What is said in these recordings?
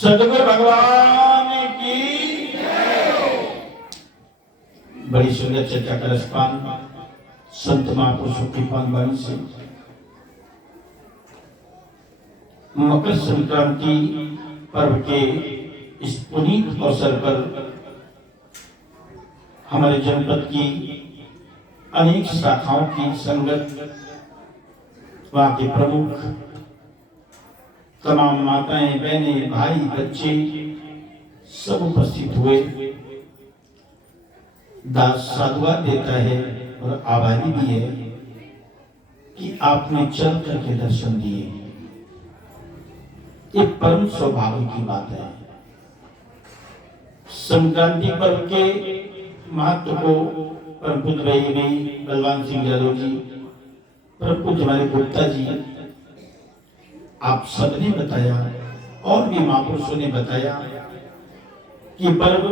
सदगुरु भगवान की बड़ी सुंदर चर्चा का रसपान संत महापुरुषों की पानवाणी से मकर संक्रांति पर्व के इस पुनीत अवसर पर हमारे जनपद की अनेक शाखाओं की संगत, वहां के प्रमुख, तमाम माताएं, बहनें, भाई, बच्चे सब उपस्थित हुए। दास साधुवाद देता है और आभारी भी है कि आपने चल करके दर्शन दिए। ये परम सौभाग्य की बात है। संक्रांति पर्व के महत्व को परम पूज्य भाई बलवान सिंह यादव जी, परम पूज्य हमारे गुप्ता जी, आप सबने बताया और भी महापुरुषों ने बताया कि पर्व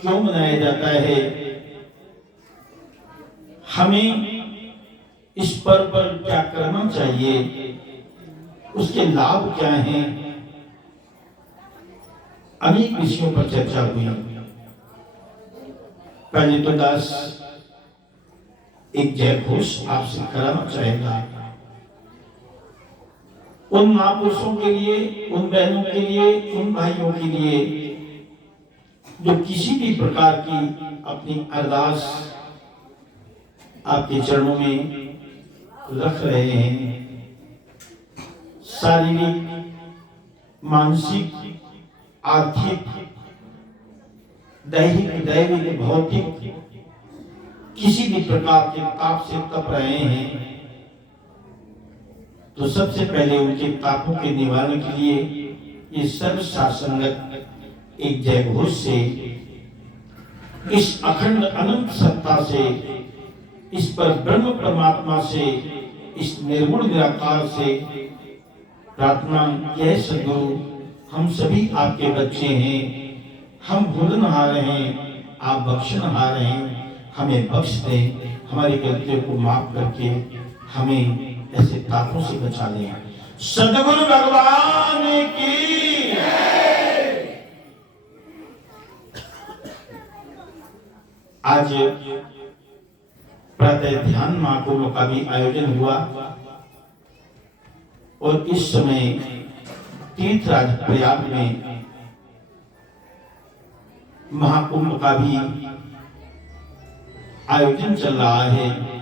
क्यों मनाया जाता है, हमें इस पर्व पर क्या करना चाहिए, उसके लाभ क्या हैं, अनेक विषयों पर चर्चा हुई। पहले तो दास एक जय घोष आपसे कराना चाहेगा उन महापुरुषों के लिए, उन बहनों के लिए, उन भाइयों के लिए जो किसी भी प्रकार की अपनी अरदास आपके चरणों में रख रहे हैं। शारीरिक, मानसिक, आर्थिक, दैहिक, दैविक, भौतिक किसी भी प्रकार के ताप से तप रहे हैं, तो सबसे पहले उनके तापों के निवारण के लिए ये सर्व शासनगत एक जय घोष से, इस अखंड अनंत सत्ता से, इस पर ब्रह्म परमात्मा से, इस निर्गुण निराकार से प्रार्थना यह सदगुरु, हम सभी आपके बच्चे हैं, हम भूलनहार हैं, आप बख्शनहार हैं, हमें बख्श दें, हमारी गलतियों को माफ करके हमें ऐसे तापों से बचा लें। सदगुरु भगवान की आज प्रातः ध्यान महाकुंभ का भी आयोजन हुआ और इस समय तीर्थराज प्रयाग में महाकुंभ का भी आयोजन चल रहा है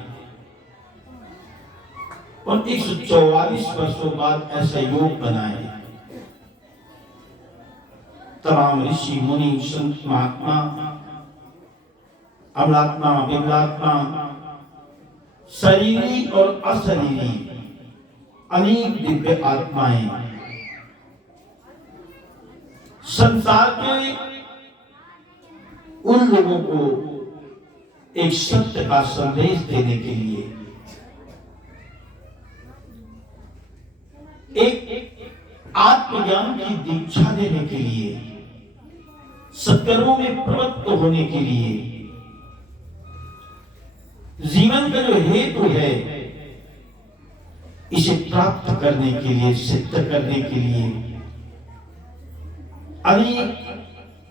और 144 वर्षों बाद ऐसा योग बना है। तमाम ऋषि मुनि संत महात्मा, अमलात्मा, विमलात्मा, शरीरी और अशरीरी अनेक दिव्य आत्माएं संसार के उन लोगों को एक सत्य का संदेश देने के लिए, एक आत्मज्ञान की दीक्षा देने के लिए, सत्कर्मों में प्रवृत्त होने के लिए, जीवन का जो हेतु है इसे प्राप्त करने के लिए, सिद्ध करने के लिए अनेक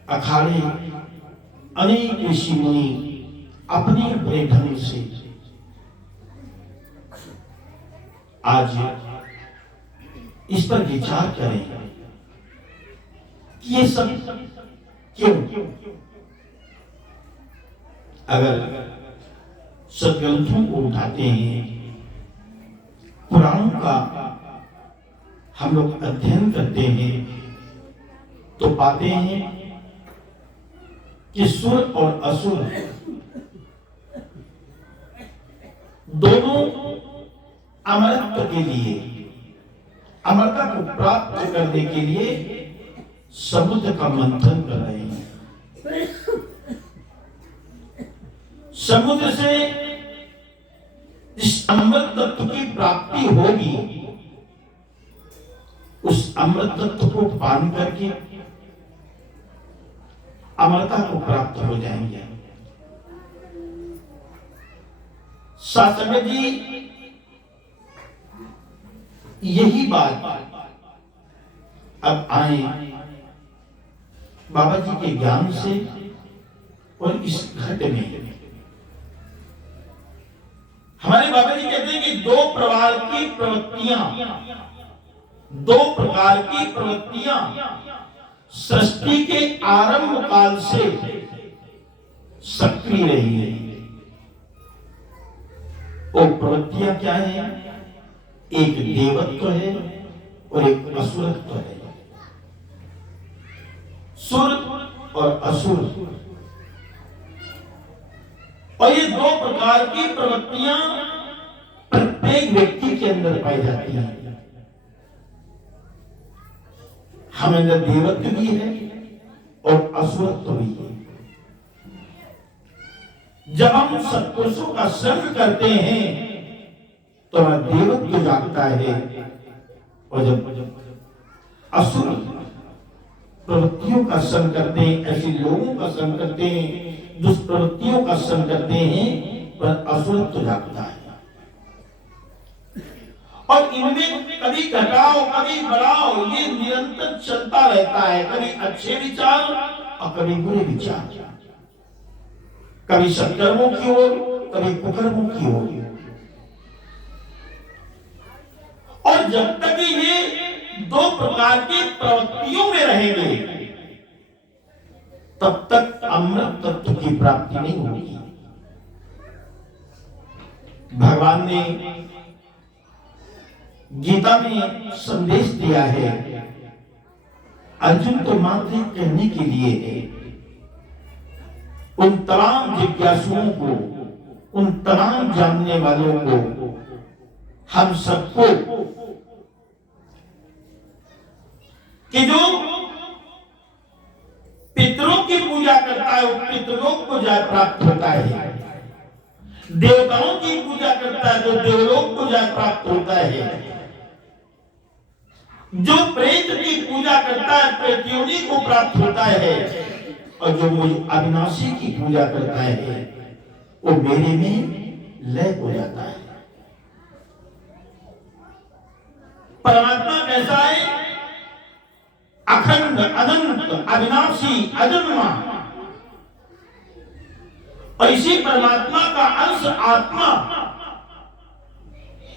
अखाड़े, अनेक ऋषि मुनि अपने अपने ढंग से आज इस पर विचार करें कि ये सब क्यों। अगर सदग्रंथों को उठाते हैं, पुराणों का हम लोग अध्ययन करते हैं, तो पाते हैं कि सुर और असुर दोनों अमरत्व के लिए, अमरता को प्राप्त करने के लिए समुद्र का मंथन कर रहे हैं। समुद्र से जिस अमृत तत्व की प्राप्ति होगी, उस अमृत तत्व को पान करके अमरता को प्राप्त हो जाएंगे। शास्त्र जी यही बात अब आए बाबा जी के ज्ञान से और इस घट में हमारे बाबा जी कहते हैं कि दो प्रकार की प्रवृत्तियां सृष्टि के आरंभ काल से सक्रिय रही है। वो प्रवृत्तियां क्या है? एक देवत्व है और एक असुरत्व है। सुर और असुर, और ये दो प्रकार की प्रवृत्तियां प्रत्येक व्यक्ति के अंदर पाई जाती हैं। हम अंदर देवत्व भी है और असुरत्व भी है। जब हम सत्पुरुषों का संग करते हैं तो हमारा देवत्व जागता है, और जब असुर प्रवृत्तियों का संग करते हैं, ऐसे लोगों का संग करते हैं, दुष्प्रवृत्तियों का संग करते हैं, पर असुरत्व जागता है। और इनमें कभी घटाओ कभी बढ़ाओ, ये निरंतर चलता रहता है। कभी अच्छे विचार और कभी बुरे विचार, कभी सत्कर्मों की ओर कभी कुकर्मों की ओर। और जब तक ये दो प्रकार की प्रवृत्तियों में रहेंगे तब तक अमृत तत्व की प्राप्ति नहीं होगी। भगवान ने गीता में संदेश दिया है, अर्जुन को मात्र कहने के लिए है, उन तमाम जिज्ञासुओं को, उन तमाम जानने वालों को, हम सबको, कि जो पितरों की पूजा करता है वो पितरों को जय प्राप्त होता है, देवताओं की पूजा करता है तो देवलोक को जय प्राप्त होता है, जो प्रेत की पूजा करता है प्रेत्योनि को प्राप्त होता है, और जो मुझ अविनाशी की पूजा करता है वो मेरे में लय हो जाता है। परमात्मा कैसा है? अखंड, अनंत, अविनाशी, अजन्मा। और इसी परमात्मा का अंश आत्मा,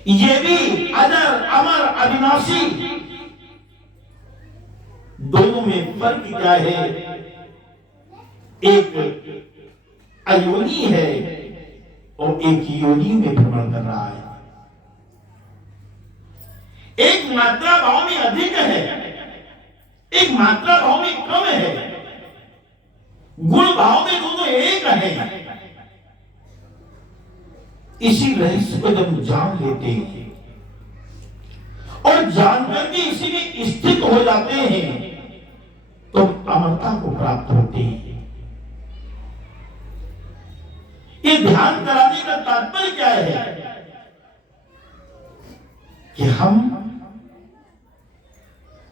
ये भी अजर, अमर, अविनाशी। दोनों में फर्क क्या है? एक अयोनि है और एक योनि में भ्रमण कर रहा है। एक मात्रा भाव में अधिक है, एक मात्रा भाव में कम है, गुण भाव में दोनों एक है। इसी रहस्य को जब जान लेते हैं और जानकर के इसी में स्थित हो जाते हैं तो अमरता को प्राप्त होते हैं। ये ध्यान कराने का तात्पर्य क्या है? कि हम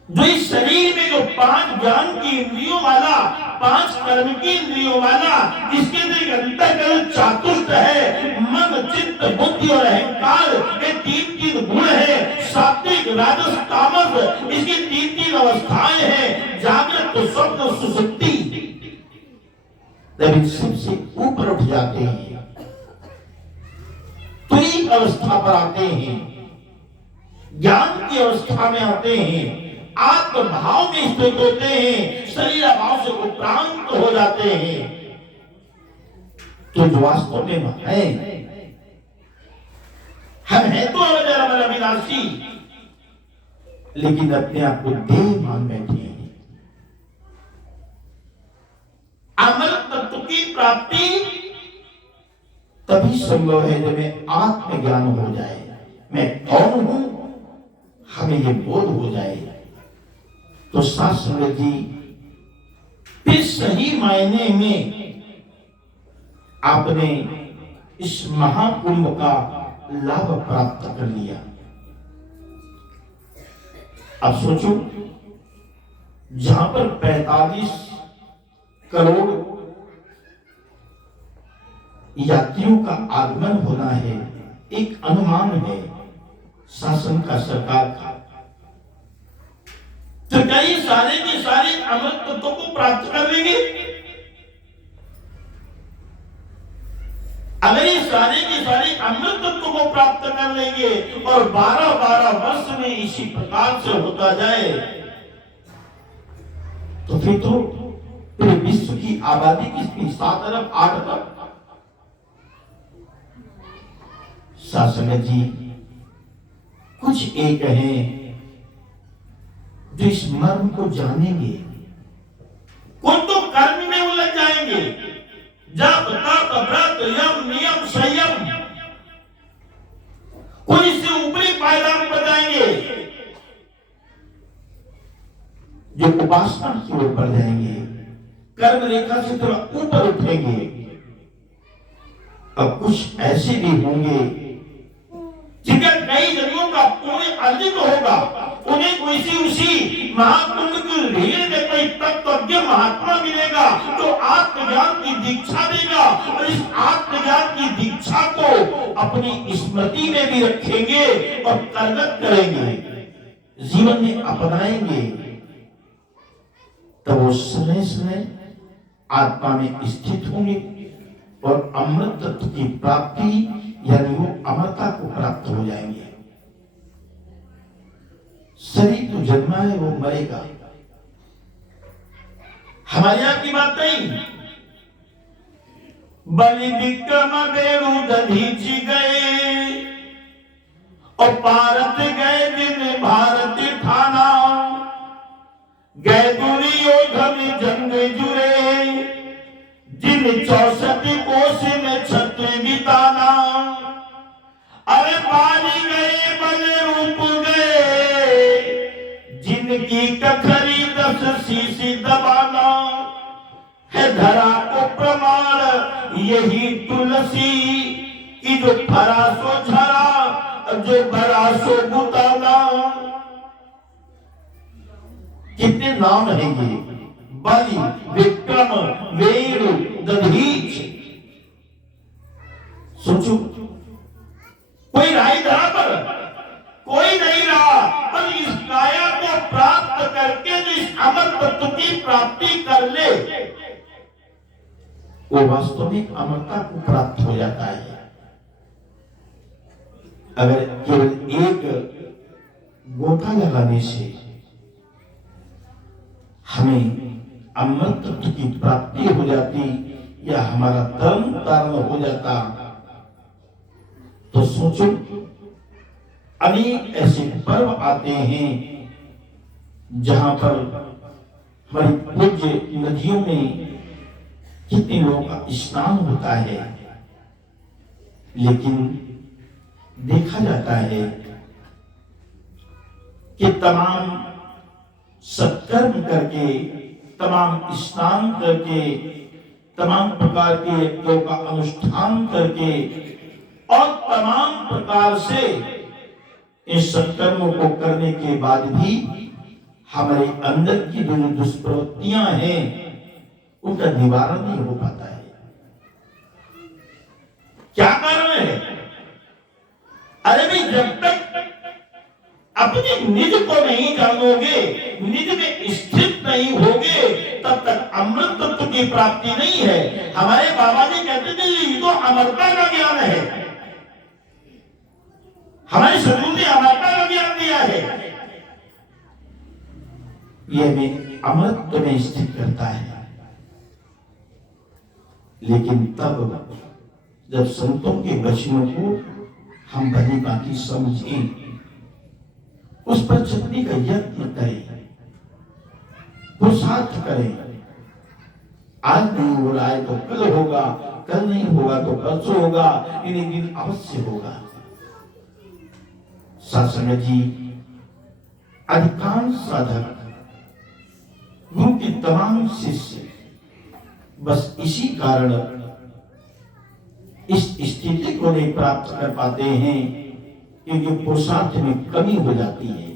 जो इस शरीर में जो 5 ज्ञान की इंद्रियों वाला, 5 कर्म की इंद्रियों वाला, जिसके अंदर अंतःकरण चातुर्थ है, मन, चित्त, बुद्धि और अहंकार, ये 3 गुण है। सात्विक, राजस, तामस, इसकी 3 अवस्थाएं हैं, जागृत, स्वप्न, सुषुप्ति। जब इन सबसे ऊपर उठ जाते हैं तो एक अवस्था पर आते हैं, ज्ञान की अवस्था में आते हैं, आत्म भाव में स्थित होते हैं, शरीर भाव से उपरांत हो जाते हैं। तो जो वास्तव में है, हम है तो अवजर अमर अविनाशी, लेकिन अपने आप को देह मान बैठे हैं। अमृत तत्व की प्राप्ति तभी संभव है जब मैं आत्मज्ञान हो जाए, मैं कौन हूं हमें ये बोध हो जाए। तो साथ संगत जी, फिर सही मायने में आपने इस महाकुंभ का लाभ प्राप्त कर लिया। अब सोचो, जहां पर 45 करोड़ यात्रियों का आगमन होना है, एक अनुमान है शासन का, सरकार का, तो क्या ये सारे के सारे अमृत तत्वों को प्राप्त कर लेंगे? अगर ये सारे के सारे अमृत तत्व को प्राप्त कर लेंगे और 12-12 वर्ष में इसी प्रकार से होता जाए, तो फिर तो पूरे विश्व की आबादी कितनी? 7 अरब 8 अरब। शासक जी कुछ एक हैं जो इस मर्म को जानेंगे, कुछ तो कर्म में उलझ जाएंगे। जब तप व्रत यम नियम संयम, कोई इससे ऊपरी पायदान पर जाएंगे, जो उपासना की ओर बढ़ जाएंगे, कर्म रेखा से थोड़ा ऊपर उठेंगे। अब कुछ ऐसे भी होंगे जिनका कई जन्मों का पुण्य अर्जित होगा, उन्हें कोई उसी महापुण्य की रीढ़ में कोई तत्वज्ञ महात्मा मिलेगा जो आत्मज्ञान की दीक्षा देगा, और इस आत्मज्ञान की दीक्षा को अपनी स्मृति में भी रखेंगे और कर्मठ करेंगे, जीवन में अपनाएंगे। तब वो समय समय आत्मा में स्थित होंगे और अमृत तत्व की प्राप्ति यानी वो अमरता को प्राप्त हो जाएंगे। शरीर तो जन्मा है, वो मरेगा। हमारे यहाँ की बात नहीं। बलि विक्रम बेरु दधीचि गए और भारत गए दिन भारत ठाना, गए दुर्योधन जंग जुरे जिन 64 कोस में छत्र बिताना। अरे पानी गए बल रूप गए जिनकी कखरी 10 शीशी दबाना है। धरा को प्रमाण यही तुलसी की जो भरा सो झरा जो भरा सो बुताना। कितने नाम है ये? बलि विक्रम वेरु दधीच। सोचो, कोई राही धरा पर कोई नहीं रहा, पर इस काया को प्राप्त करके जो इस अमर तत्व की प्राप्ति कर ले, वो वास्तविक अमरता को प्राप्त हो जाता है। अगर केवल एक गोता लगाने से हमें अमृत तत्व की प्राप्ति हो जाती या हमारा धर्म तारण हो जाता, तो सोचो अनेक ऐसे पर्व आते हैं जहां पर हमारी पूज्य नदियों में कितने लोगों का स्नान होता है, लेकिन देखा जाता है कि तमाम सत्कर्म करके, तमाम स्नान करके, तमाम प्रकार के यज्ञों का अनुष्ठान करके और तमाम प्रकार से इन सत्कर्मों को करने के बाद भी हमारे अंदर की जो दुष्प्रवृत्तियां हैं उनका निवारण नहीं हो पाता है। क्या कारण है? अरे भाई, जब तक अपने निज को नहीं जानोगे, निज में स्थित नहीं होगे, तब तक अमृत तत्व की प्राप्ति नहीं है। हमारे बाबा जी कहते थे ये तो अमरता का ज्ञान है, हमारे सदगुरु ने अमरता का ज्ञान दिया है। यह हमें अमृत में स्थित करता है। लेकिन तब जब संतों के वचनों को हम भली भांति समझें, उस पर चलने का यत्न करें, पुरुषार्थ करें। आज नहीं हो रहा है तो कल होगा, कल नहीं होगा तो परसों होगा, इन्हीं दिन अवश्य होगा। शासन जी, अधिकांश साधक, गुरु के तमाम शिष्य बस इसी कारण इस स्थिति को नहीं प्राप्त कर पाते हैं क्योंकि पुरुषार्थ में कमी हो जाती है।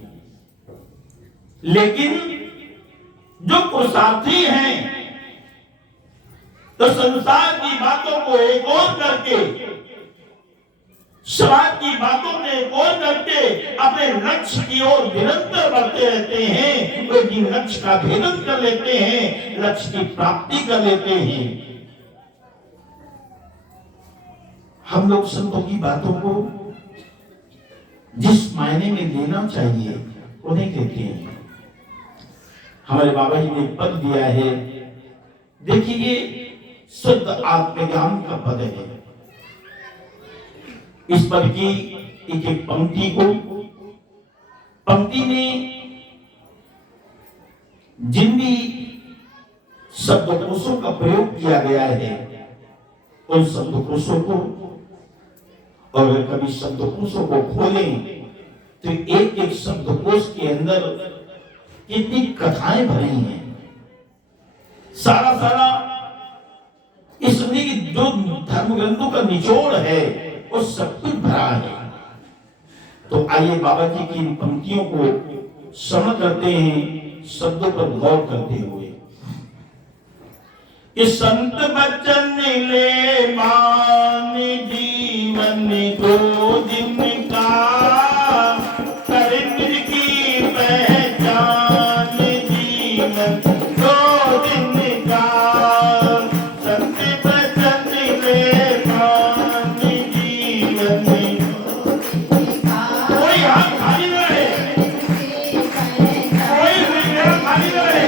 लेकिन जो पुरुषार्थी हैं तो संसार की बातों को एक और करके समाज की बातों में और करके अपने लक्ष्य की ओर निरंतर बढ़ते रहते हैं, वे भी लक्ष्य का भेदन कर लेते हैं, लक्ष्य की प्राप्ति कर लेते हैं। हम लोग संतों की बातों को जिस मायने में लेना चाहिए उन्हें कहते हैं। हमारे बाबा जी ने एक पद दिया है, देखिए ये शुद्ध आत्मज्ञान का पद है। इस पद की एक एक पंक्ति में जिन भी शब्दकोशों का प्रयोग किया गया है, उन शब्दकोशों को, और अगर कभी शब्दकोशों को खोलें तो एक एक शब्दकोश के अंदर कितनी कथाएं भरी हैं। सारा इसलिए जो धर्म ग्रंथों का निचोड़ है वो सब कुछ भरा है। तो आइए बाबा जी की इन पंक्तियों को श्रवण करते हैं, शब्दों पर गौर करते हुए। इस संत बचन ले मान जीवन को जिनका करेंद्र की पहचान जीवन को जिनका संत बचन ले मान जीवन। कोई हाथ खाली न रहे, कोई हृदय खाली न रहे।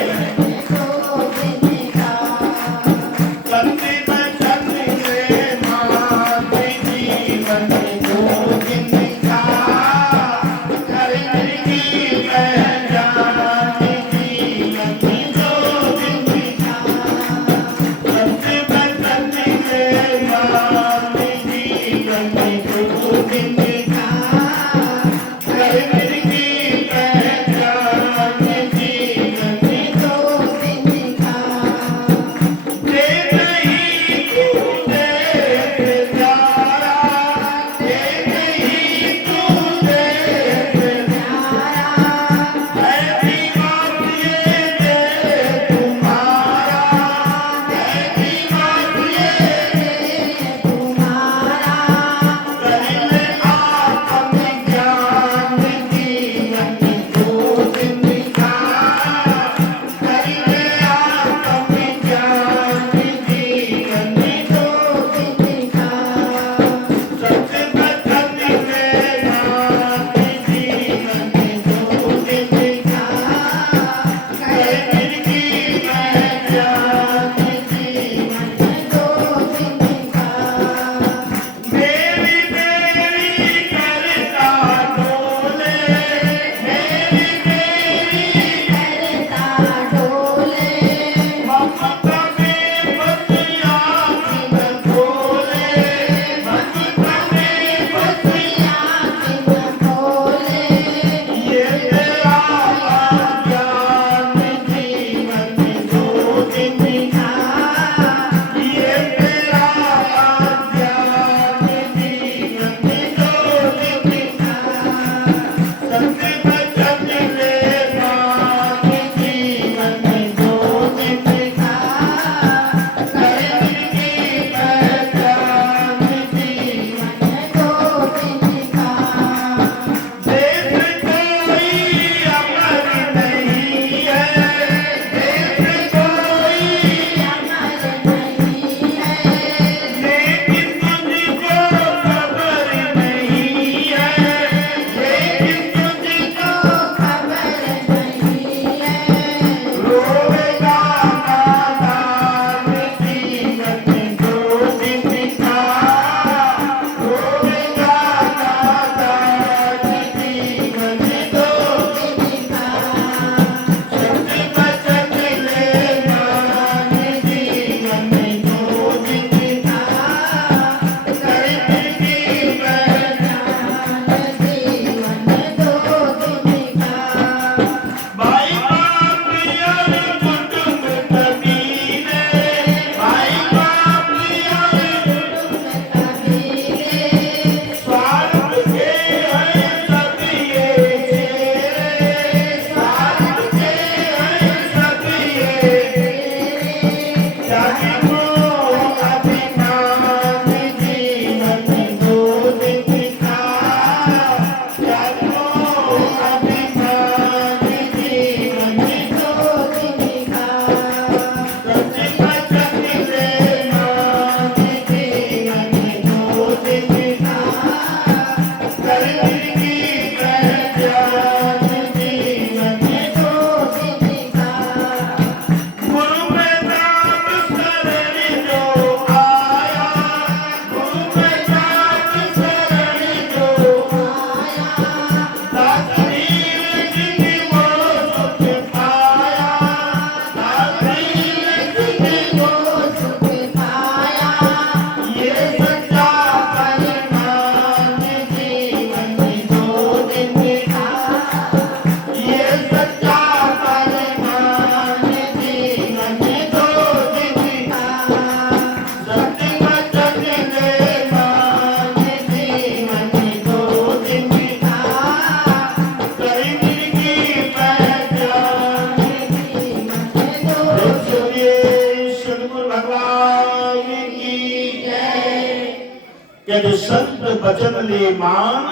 यदि संत बचन ले मान,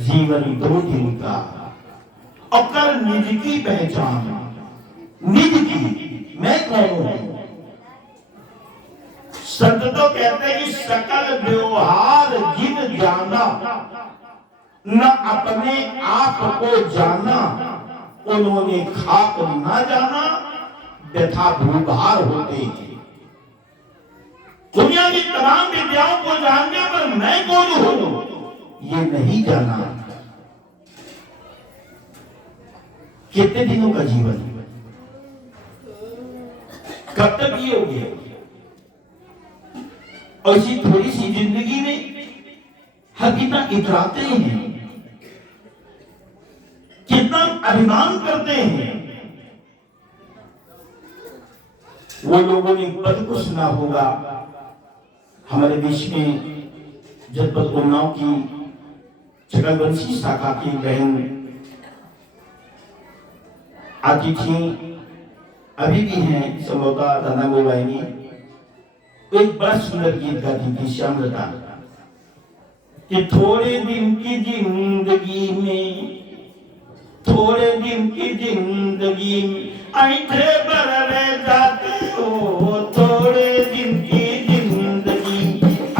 जीवन 2 दिन का। और कर निज की पहचान, निज की, मैं कौन हूं। संत तो कहते हैं कि सकल व्यवहार जिन जाना, न अपने आप को जाना, उन्होंने खाक न जाना, व्यथा भूभार होते हैं। दुनिया की तमाम विद्याओं को जानने पर मैं कौन हूं ये नहीं जाना। कितने दिनों का जीवन, कब तक जियोगे। और इसी थोड़ी सी जिंदगी में हम कितना इतराते हैं, कितना अभिमान करते हैं। वो लोगों ने पद को सुना होगा, हमारे देश में जनपद उन्नाव की चकलवंशी शाखा की बहन आती थी, अभी भी हैं, संभवतः दादा मोबाइनी। एक बड़ा सुंदर गीत गाती थी श्यामलता, कि थोड़े दिन की जिंदगी में, थोड़े दिन की जिंदगी में ऐठे बररे जाते हो, थोड़े दिन की जिंदगी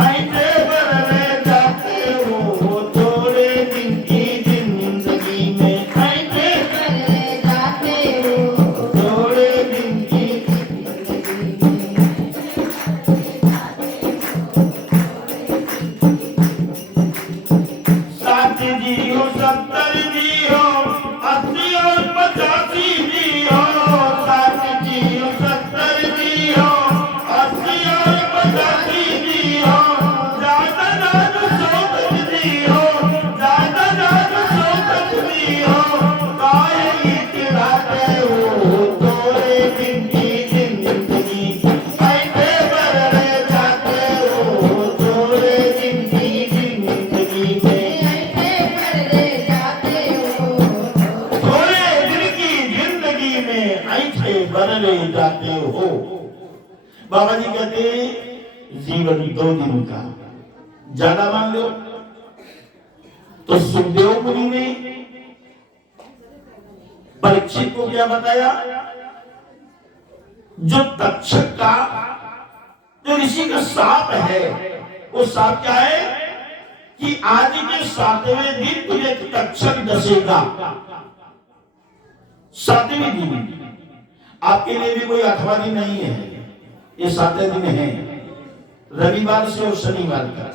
ऐठे बररे जाते हो, थोड़े दिन की जिंदगी में ऐठे बररे जाते हो, थोड़े दिन की साथ जियो 70 जियो 80 और 85 जियो, साथ जियो 70 जियो 80 और 85 जियो, ज्यादा ज्यादा शौकत जियो, ज्यादा ज्यादा शौकत जियो, काहे इतराते हो, थोड़े दिन की जिंदगी ऐठे बररे जाते हो, थोड़े दिन की जिंदगी में बरले जाते हो। बाबा जी कहते हैं जीवन 2 दिन का, ज्यादा मान लो तो सुखदेव मुनि ने परीक्षित को क्या बताया, जो तक्षक का, जो ऋषि का साप है, वो साप क्या है कि आज के 7वें दिन तुझे तक्षक डसेगा। 7वें दिन आपके लिए भी कोई 8वां दिन नहीं है, ये 7वें दिन है, रविवार से और शनिवार का।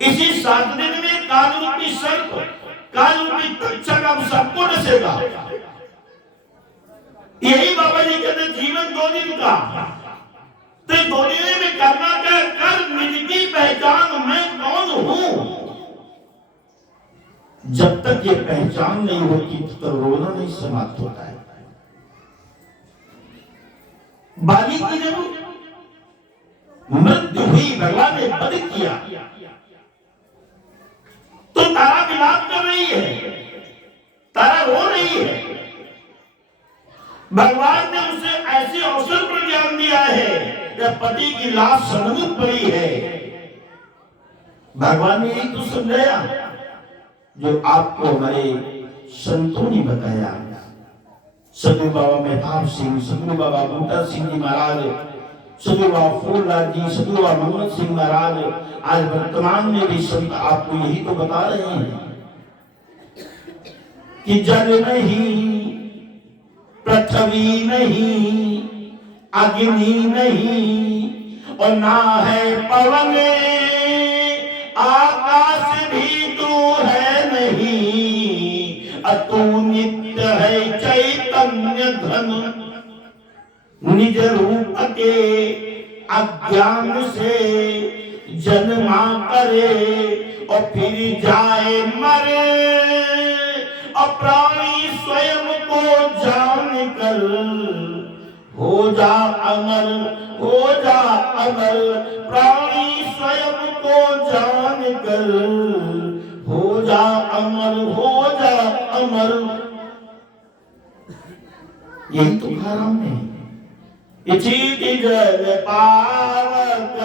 इसी 7 दिन में काल रूपी सर्प, काल रूपी तक्षक आप सबको डसेगा। यही बाबा जी कहते जीवन 2 दिन का, तो 2 दिन में करना क्या, कर निज की पहचान, मैं कौन हूं। जब तक ये पहचान नहीं होती तो रोना नहीं समाप्त होता है। बाली की जब मृत्यु हुई, भगवान ने वध किया, तो तारा विलाप कर रही है, तारा रो रही है। भगवान ने उसे ऐसे अवसर पर ज्ञान दिया है कि पति की लाश सन्मुख पड़ी है। भगवान ने एक तो समझाया जो आपको हमारे संतों ने बताया। सदगुरु बाबा मेहताब सिंह, सदगुरु बाबा बूटा सिंह जी महाराज, सदगुरु बाबा फूललाल जी, सदगुरु बाबा मोहम्मद सिंह महाराज, आज वर्तमान में भी संत आपको यही तो बता रहे हैं कि जल नहीं, पृथ्वी नहीं, अग्नि नहीं, और ना है पवन, आकाश भी तू है नहीं, तू नित्य है चैतन्य घन, निज रूप के अज्ञान से जन्मा करे और फिर जाए मरे, और प्राणी स्वयं को जान कर हो जा अमर, हो जा अमर, प्राणी स्वयं को जान कर हो जा अमर, हो जा अमर। यही तो कहा हमने, इचिति जल पावक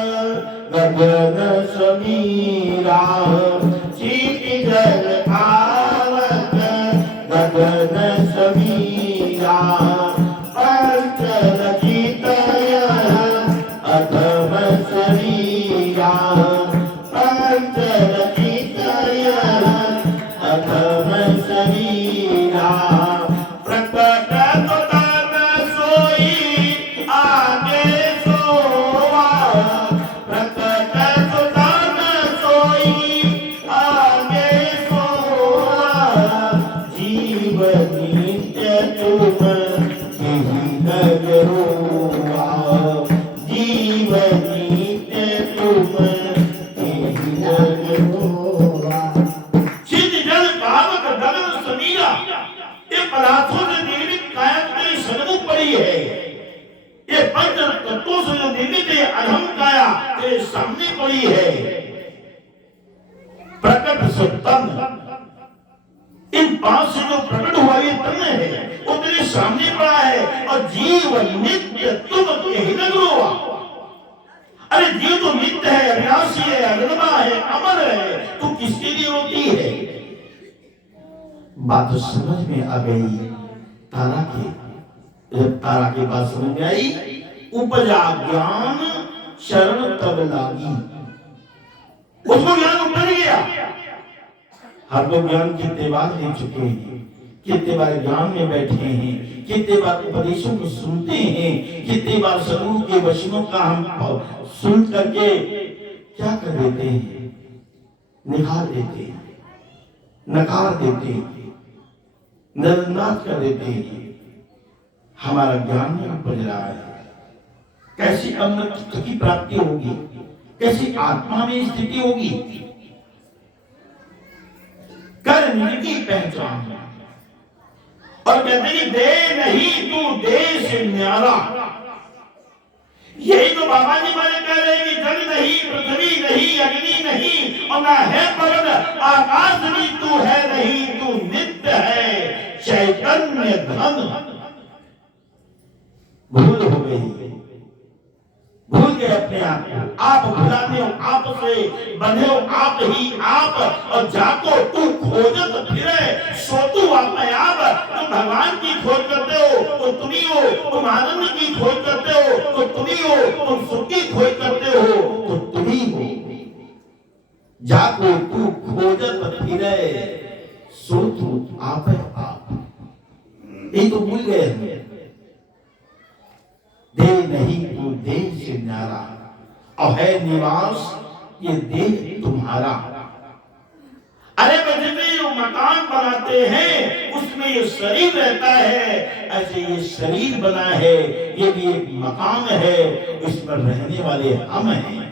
गगन समीरा, चीति जल पावक गगन समीरा, पंचल चितय अधम शरीरा, पंचल चितय अधम शरीरा, प्रकट पदार्थों से निर्मित काया तेरे सन्मुख पड़ी है। ये पंच तत्वों से जो निर्मित है अधम काया तेरे सामने पड़ी है। प्रकट से तन, इन पांच से जो प्रकट हुआ ये तन है वो तेरे सामने पड़ा है। और जीव नित्य तुम यही न हुआ। अरे जीव तो नित्य है, अविनाशी है, अगरमा है, अमर है, तू किसके लिए रोती है? बात तो समझ में आ गई तारा की। जब तारा की बात समझ में आई, उपजा ज्ञान शरण तब लागी, उसको ज्ञान उतर गया। हम लोग ज्ञान कितने बार ले चुके हैं, कितने बार ज्ञान में बैठे हैं, कितने बार उपदेशों को सुनते हैं, कितने बार सदगुरु के वचनों का हम सुन करके क्या कर देते हैं? निखार देते हैं, नकार देते हैं, नजरअंदाज कर देते हैं। हमारा ज्ञान में उपज रहा है। कैसी अमृत की प्राप्ति होगी, कैसी आत्मा में स्थिति होगी? कर निजी पहचान। और कहते हैं दे नहीं तू देश न्यारा। यही तो बाबा जी माने कह रहे हैं कि जल नहीं, पृथ्वी नहीं, अग्नि नहीं, और ना है पवन, आकाश भी तू है नहीं, तू नित्य है चैतन्य धन। भूल हो गई, भूल गए अपने आप को। आप भुलाते हो, आप से बंधे हो, आप ही आप। और जाको तू खोजत फिरे, सो तू अपने आप। तुम भगवान की खोज करते हो तो तुम ही हो, तुम आनंद की खोज करते हो तो तुम ही हो, तुम सुख की खोज करते हो तो तुम ही हो। जाको तू खोजत फिरे, सो तू आप है आप। ये तो भूल गए। दे नहीं तू देह से न्यारा, और है निवास ये देह तुम्हारा। अरे बजने जो मकान बनाते हैं उसमें ये शरीर रहता है, ऐसे ये शरीर बना है, ये भी एक मकान है, इसमें रहने वाले हम हैं।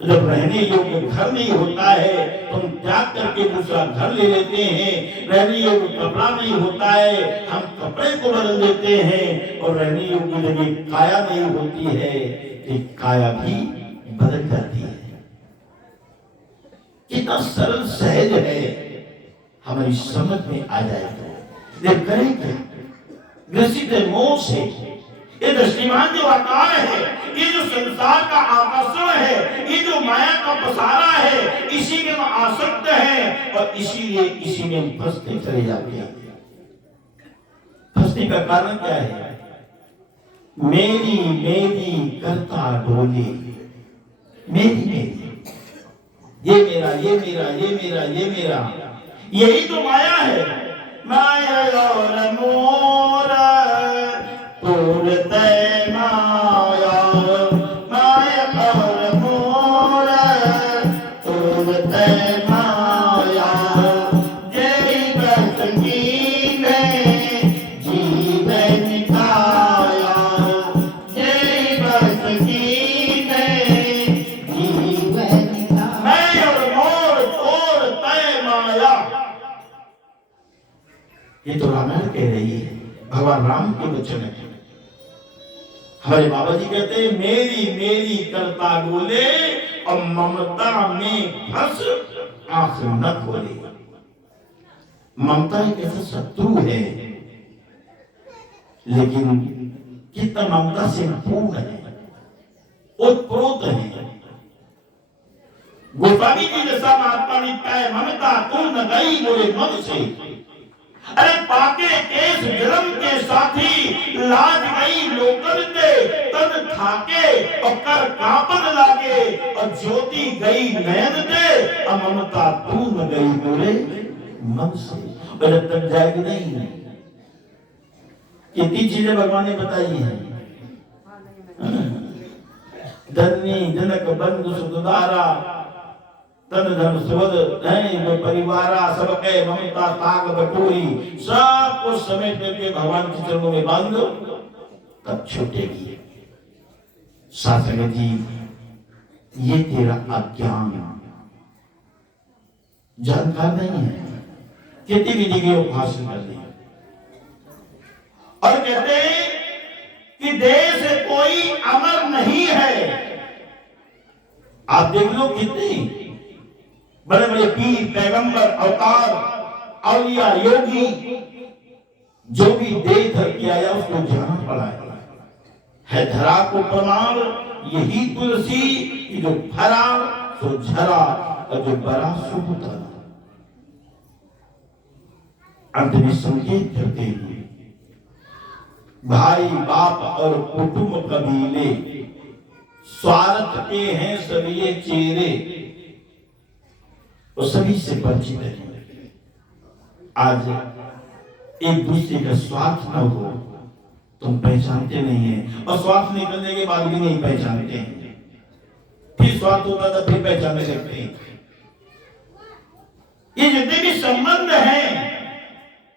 जब रहने योग्य घर नहीं होता है तो हम त्याग करके दूसरा घर ले लेते हैं। रहने योग्य कपड़ा नहीं होता है, हम कपड़े को बदल देते हैं। और रहने योग्य जगह काया नहीं होती है, तो काया भी बदल जाती है। कितना सरल सहज है, हमारी समझ में आ जाएगा। ये करेंगे ग्रसित मोह से। ये दृष्टिमान जो आकार है, ये जो संसार का आकर्षण है, ये जो माया का पसारा है, इसी में हम आसक्त हैं और इसीलिए इसी में हम फंसते चले जाते हैं। फंसने का कारण क्या है? मेरी मेरी करता डोले, मेरी मेरी, ये मेरा, ये मेरा, ये मेरा, ये मेरा, यही तो माया है। माया और मोरा तोड़ते माया, माया और मोरा तोड़ते माया। जय बसंगी में जीवन निकाया, जय बसंगी में जीवन निकाया। मैं और मोर तोड़ते माया। ये तो रामायण कह रही है, भगवान राम के वचन है। हमारे बाबा जी कहते हैं मेरी मेरी करता डोले, और ममता में फंस आंख न खोले। ममता एक ऐसा शत्रु है, लेकिन कितना ममता से पूर्ण है, उत्प्रोत है। गोस्वामी जी जैसा महात्मा लिखता है, ममता पूर्ण गई मोरे मन से। अरे पाके केस जन्म के साथी, लाज गई लोकन ते तन थाके, और कर कांपन लागे, और ज्योति गई नयन ते, और ममता पूर्ण गई मोरे मन से। और जब तक जाएगी नहीं, कितनी चीजें भगवान ने बताई हैं। धन्य जनक बंधु सुधारा, तन धन सुवद है परिवारा, सबके ममता ताग बटोरी। सब को समेट करके भगवान के चरणों में बांध दो, तब छूटेगी। शास्त्र जी, ये तेरा अज्ञान, जानकार नहीं है, कितनी भी डिग्री हासिल कर ली। और कहते हैं कि देश कोई अमर नहीं है। आप देख लो कितनी बड़े बड़े पीर, पैगंबर, अवतार, औलिया, योगी, जो भी देह धर के आया उसको जाना पड़ा है। धरा को प्रमाण यही तुलसी, कि जो भरा सो झरा, और जो बरा सो उतरा। अंत में संकेत करते हुए, भाई बाप और कुटुंब कबीले, स्वार्थ के हैं सभी ये चेहरे, वो सभी से परिचित है। आज एक दूसरे का स्वार्थ न हो, तुम पहचानते नहीं है, और स्वार्थ निकलने के बाद भी नहीं पहचानते हैं। फिर स्वार्थ होता था, फिर पहचानने लगते हैं। ये जितने भी संबंध हैं,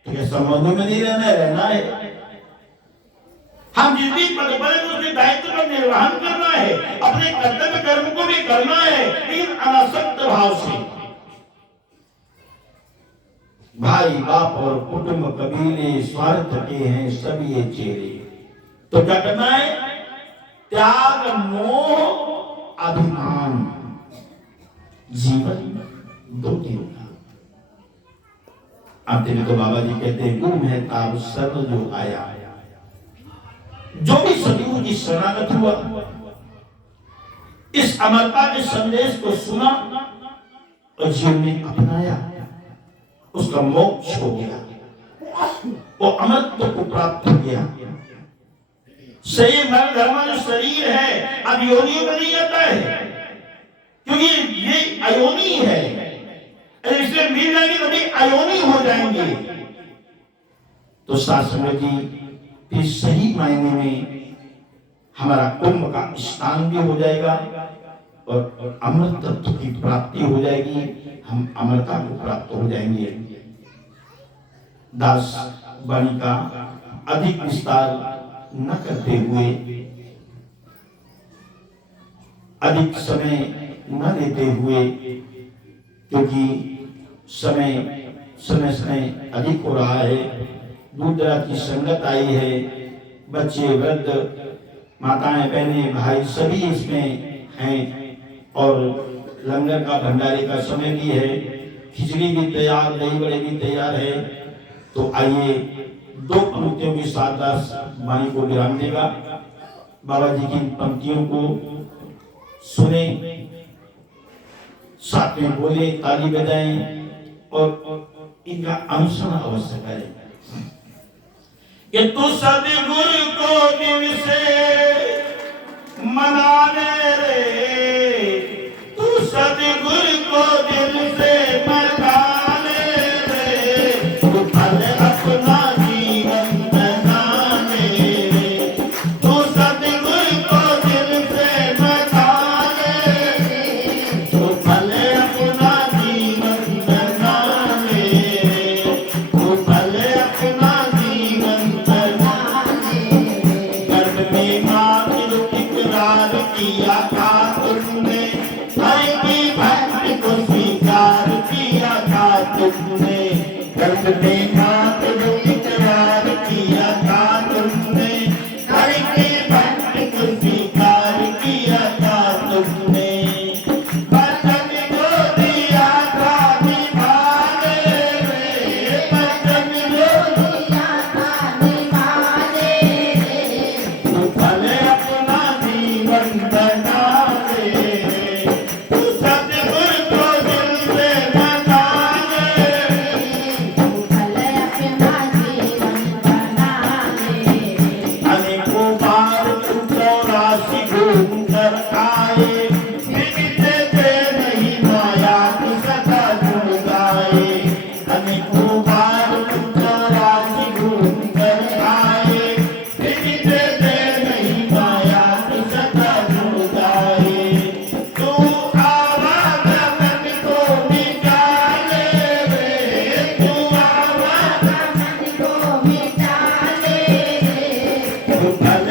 तो ये संबंधों में नहीं रहना है। हम जिस भी पद पर उसके दायित्व का निर्वहन करना है, अपने कर्तव्य कर्म को भी करना है, लेकिन अनासक्त भाव से। भाई बाप और कुटुंब कबीले, स्वार्थ के हैं सभी ये चेहरे। तो क्या करना है? त्याग मोह अभिमान, जीवन दो होगा। अंत में तो बाबा जी कहते हैं, गुरु है ताब सर्व जो आया। जो भी सदगुरु की शरणागत हुआ, इस अमरता के संदेश को सुना और जीवन में अपनाया, उसका मोक्ष हो गया, वो अमरत्व को प्राप्त हो गया। सही मर धर्म जो शरीर है, अब योनियों में नहीं आता है, क्योंकि ये अयोनी है। इसलिए मिल जाएंगे तो भी अयोनी हो जाएंगे। तो शास्त्र जी फिर सही मायने में हमारा कुंभ का स्नान भी हो जाएगा, और अमृत तत्व की प्राप्ति हो जाएगी। हम अमरता को प्राप्त हो जाएंगे। दास वाणी का अधिक विस्तार न करते हुए, अधिक समय न लेते हुए, क्योंकि समय अधिक हो रहा है, दूर दराज की संगत आई है, बच्चे, वृद्ध, माताएं, बहनें, भाई सभी इसमें हैं, और लंगर का भंडारे का समय भी है, खिचड़ी भी तैयार, दही बड़े भी तैयार है। तो आइए दो पंक्तियों के साथ दास वाणी को विराम देगा। बाबा जी की पंक्तियों को सुने, साथ में बोले, ताली बजाएं, और इनका अनुसरण अवश्य करें। कि तू सदगुरु को दिल से मनाने रे, तू सदगुरु को दिल से मनाने रे, तू फल अपना जीवन बनाने रे, तू सदगुरु को दिल से मनाने रे, तू फल अपना जीवन बनाने रे, तू फल अपना जीवन बनाने सुफल